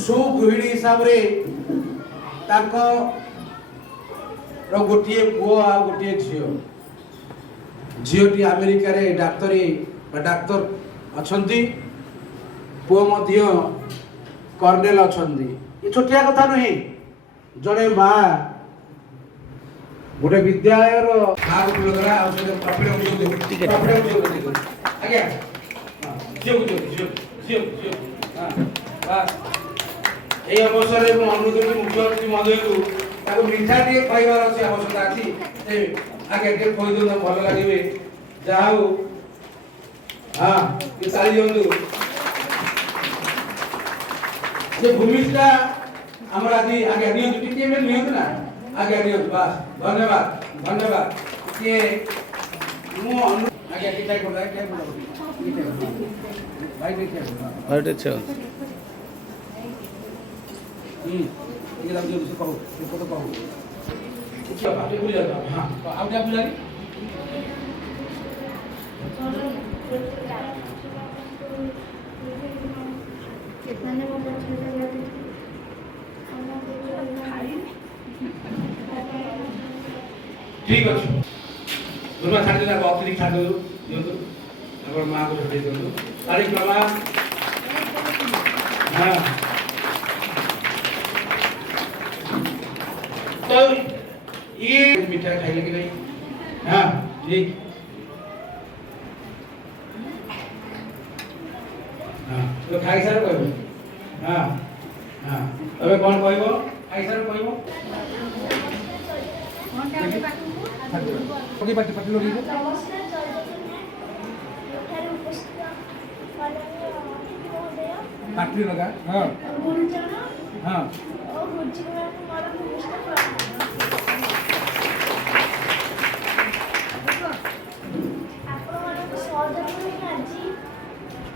सुगृहिणी हिसाब रे गोटे पुओ आ गोटे झील झीलटी अमेरिका रे डाक्तरी डाक्तर अच्छी पुओ कर्नेल अच्छा ये छोटिया कथा नुहे जड़े माँ गोटे विद्यालय अवसर अनुरोध मुख्यमंत्री महोदय को मिठा टे खाइबार अच्छी आवश्यकता अच्छी आगे टे खोद भल लगे जहा हाँ चली दिंतु ये भूमिका आमर आज आगे नियंतु ना आगे नियंतु बस धन्यवाद धन्यवाद ये आगे ठीक ठाक बोला क्या बोला भाई देखिए और अच्छा ये लग जो कहो इसको तो कहो क्या बात है भूल जाता हां तो आप क्या भूला कितना ने बोला छोटा ठीक अच्छे दुर्मा छाड़ देना अतिरिक्त छाड़ दो दिंतु अगर माँ को छाड़ दिंतु अरे मामा हाँ तो ये मीठा खाइले कि नहीं हाँ ठीक हाँ तो खाई सारे कहबो हाँ हाँ अबे कौन कहबो खाई सारे कहबो ओके पाटी पाटी लोग नमस्कार एठारे उपस्थित माननीय महोदय पाटी लगा हां गुरुजन हां और गुरुजन मारा नमस्कार आपण मानक सहयोग आज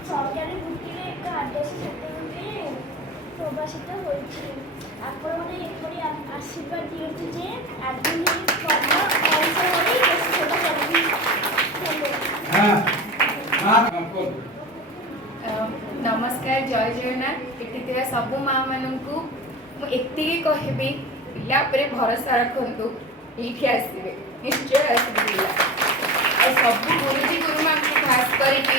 सरकारी वृत्ति एक आदेश क्षेत्र प्रवासित होइछि आपण माने एपरि आशीर्वाद दियंतु जे आधुनिक कर्म औषधि देश सेवा करबी हां हां बोल नमस्कार जय जगन्नाथ एठी सबू माँ मानू मुझे कहबी पिला भरोसा रखु ये आसवे निश्चय आसवे पिला सब गुरुजी गुरुमा खास करके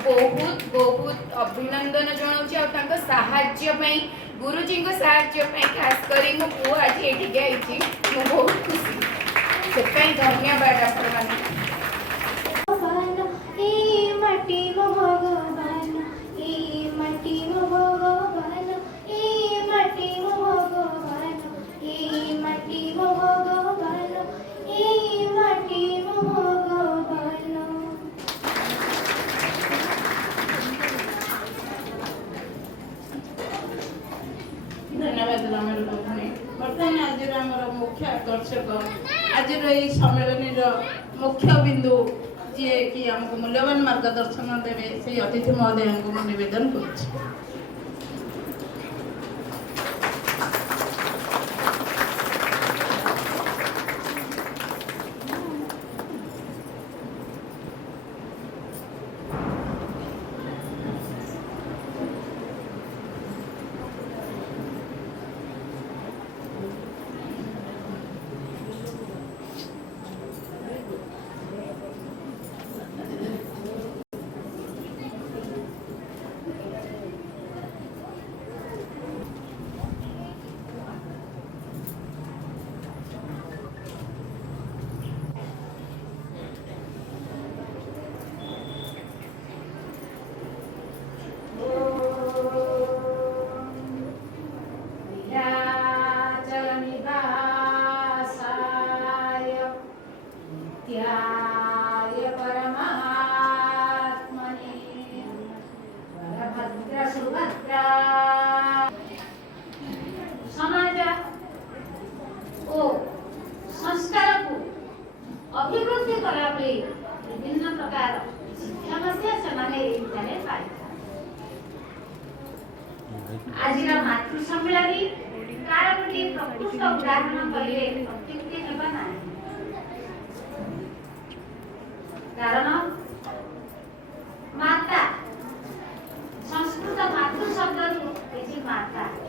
बहुत बहुत अभिनंदन जनाऊँ साहाय्य गुरुजी साहाय्य खास कर मो पु आज ये आई बहुत खुशी से धन्यवाद आपण धन्यवाद बर्तमान आज मुख्य आकर्षक आज सम्मेलन मुख्य बिंदु जी कि आमको मूल्यवान मार्गदर्शन देवे से अतिथि महोदय को निवेदन कर समाज ओ संस्कार को अभिवृद्धि करने विभिन्न प्रकार शिक्षा आज मातृ सम्मेलन तार गोटे प्रकृष्ट उदाहरण कले अत्युक्ति हेबा ना कारण माता संस्कृत मातृ शब्द माता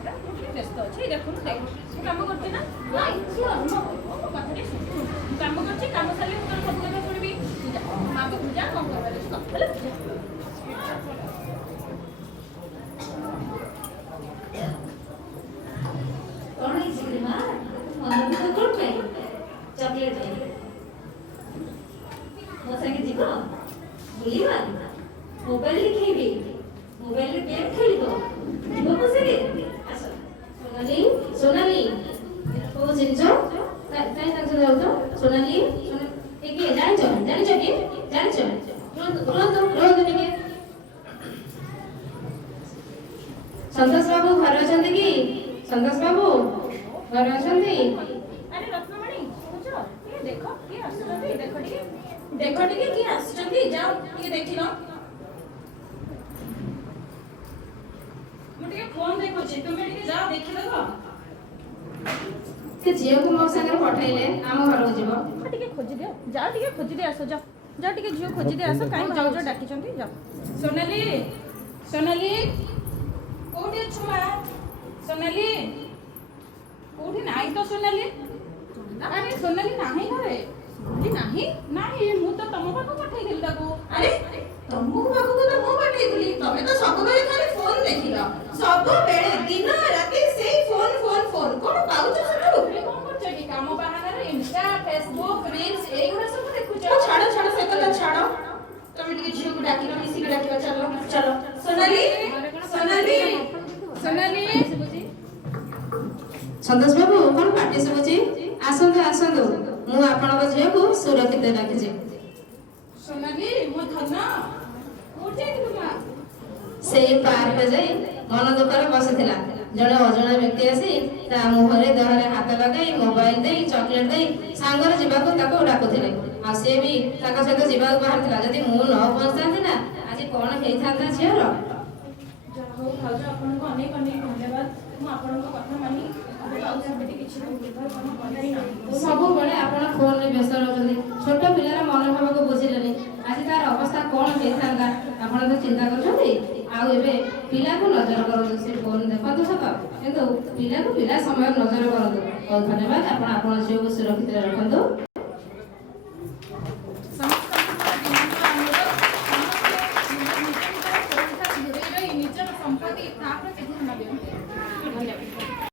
ପୁରା ମୁଁ ଟିକେ ବ୍ୟସ୍ତ ଅଛି ଦେଖୁନୁ ଦେଖ ମୁଁ କାମ କରୁଛି ନା ମୋ କଥା ଟିକେ ଶୁଣୁ ମୁଁ କାମ କରୁଛି କାମ ସାରିଲେ ମୁଁ ତୋର ସବୁ କଥା ଶୁଣିବି ତୁ ଯା ମା ପାଖକୁ ଯା କଣ କରିବାର ଅଛି କହ ହେଲା କଣ ହେଇଛି କି ମା? ମନ ଦୁଃଖ କଣ ପାଇଁ? ଚକଲେଟ ପାଇଁ ମୋ ସାଙ୍ଗେ ଯିବ ବୁଲିବା ମୋବାଇଲରେ ଖେଳିବି ମୋବାଇଲରେ ଗେମ୍ ଖେଳିବ ଯିବ ମୋ ସାଙ୍ଗେ ଆସ ସୋନାଲି ସୋନାଲି କୋଉ ଜିନିଷ କାଇଁ ତାଙ୍କ ଯାଉଛ ସୋନାଲି ଏ କିଏ ଜାଣିଛ କି ଜାଣିଛ ରୁହନ୍ତୁ ଟିକେ ସନ୍ତୋଷ ବାବୁ ଘରେ ଅଛନ୍ତି କି ସନ୍ତୋଷ ବାବୁ ଘରେ ଅଛନ୍ତି ଆରେ ରତ୍ନମଣି ଶୁଣୁଛ ଟିକେ ଦେଖ କିଏ ଆସୁଛନ୍ତି ଦେଖ ଟିକେ କିଏ ଆସୁଛନ୍ତି ଯାଅ ଟିକେ ଦେଖିଲ ମୁଁ ଟିକେ ଫୋନ ଦେଖୁଛି ତୁମେ ଟିକେ ଯାଅ ଦେଖିଦେବ ସେ ଝିଅକୁ ମୋ ସାଙ୍ଗରେ ପଠେଇଲେ ଆମ ଘରକୁ ଯିବ ଟିକେ ଖୋଜିଦିଅ ଯାଅ ଟିକେ ଖୋଜିଦେଇ ଆସ ଯାଅ ଟିକେ ଝିଅ ଖୋଜିଦେଇ ଆସ କାହିଁ ଯାଉଛ ଡାକିଛନ୍ତି ଯାଅ ସୋନାଲି ସୋନାଲି କୋଉଠି ଅଛୁ ମା ସୋନାଲି କୋଉଠି ନାହିଁ ତ ସୋନାଲି ଆରେ ସୋନାଲି ନାହିଁ ଘରେ ନାହିଁ ନାହିଁ ମୁଁ ତ ତମ ପାଖକୁ ପଠେଇଥିଲି ତାକୁ ଆରେ ତମକୁ ପାଖକୁ ତ ମୁଁ ପଠେଇଥିଲି ତମେ ତ ସବୁବେଳେ ଖାଲି ଫୋନ ଦେଖିଲ ସବୁବେଳେ ଦିନ ରାତି ସେଇ ଫୋନ ଫୋନ ଫୋନ କଣ ପାଉଛ ସେଠୁ ତୁମେ କଣ କରୁଛ କି କାମ ବାହାନାରେ ଇନଷ୍ଟା ଫେସବୁକ୍ ରିଲ୍ସ ଏଇଗୁଡ଼ା ସବୁ ଦେଖୁଛ ଛାଡ ସେ କଥା ଛାଡ ତମେ ଟିକେ ଝିଅକୁ ଡାକିଲ ମିଶିକି ଡାକିବା ଚାଲ ସୋନାଲି ସୋନାଲି ସୋନାଲି ସନ୍ତୋଷ ବାବୁ କଣ ପାଟି ଶୁଭୁଛି ଆସନ୍ତୁ ମୁଁ ଆପଣଙ୍କ ଝିଅକୁ ସୁରକ୍ଷିତ ରଖିଛି ସୋନାଲି ମୋ ଧନ କୋଉଠି ଯାଇଥିଲୁ ମା ସେଇ ପାର୍କରେ ଯାଇ ମନ ଦୁଃଖରେ ବସିଥିଲା ଜଣେ ଅଜଣା ବ୍ୟକ୍ତି ଆସି ତା ମୁହଁରେ ଦେହରେ ହାତ ଲଗାଇ ମୋବାଇଲ ଦେଇ ଚକଲେଟ ଦେଇ ସାଙ୍ଗରେ ଯିବାକୁ ତାକୁ ଡାକୁଥିଲେ ଆଉ ସିଏ ବି ତାଙ୍କ ସହିତ ଯିବାକୁ ବାହାରିଥିଲା ଯଦି ମୁଁ ନ ପହଞ୍ଚିଥାନ୍ତି ନା ଆଜି କଣ ହେଇଥାନ୍ତା ଝିଅର ଯାହା ହଉ ଭାଉଜ ଆପଣଙ୍କୁ ଅନେକ ଧନ୍ୟବାଦ ମୁଁ ଆପଣଙ୍କ କଥା ମାନି ଆଉ ସେମିତି କିଛି ଦୁର୍ଘଟଣା କରିବି ନାହିଁ ସବୁବେଳେ ଆପଣ ଫୋନରେ ବ୍ୟସ୍ତ ରହୁଛନ୍ତି ଛୋଟ ପିଲାର ମନୋଭାବକୁ ବୁଝିଲେନି ଆଜି ତାର ଅବସ୍ଥା କଣ ହେଇଥାନ୍ତା ଆପଣ ତ ଚିନ୍ତା କରୁଛନ୍ତି ଆଉ ଏବେ ପିଲାକୁ ନଜର କରନ୍ତୁ ସେ ଫୋନ ଦେଖନ୍ତୁ ସତ କିନ୍ତୁ ପିଲାକୁ ପିଲା ସମୟରେ ନଜର କରନ୍ତୁ ବହୁତ ଧନ୍ୟବାଦ ଆପଣ ଆପଣଙ୍କ ଝିଅକୁ ସୁରକ୍ଷିତ ରଖନ୍ତୁ।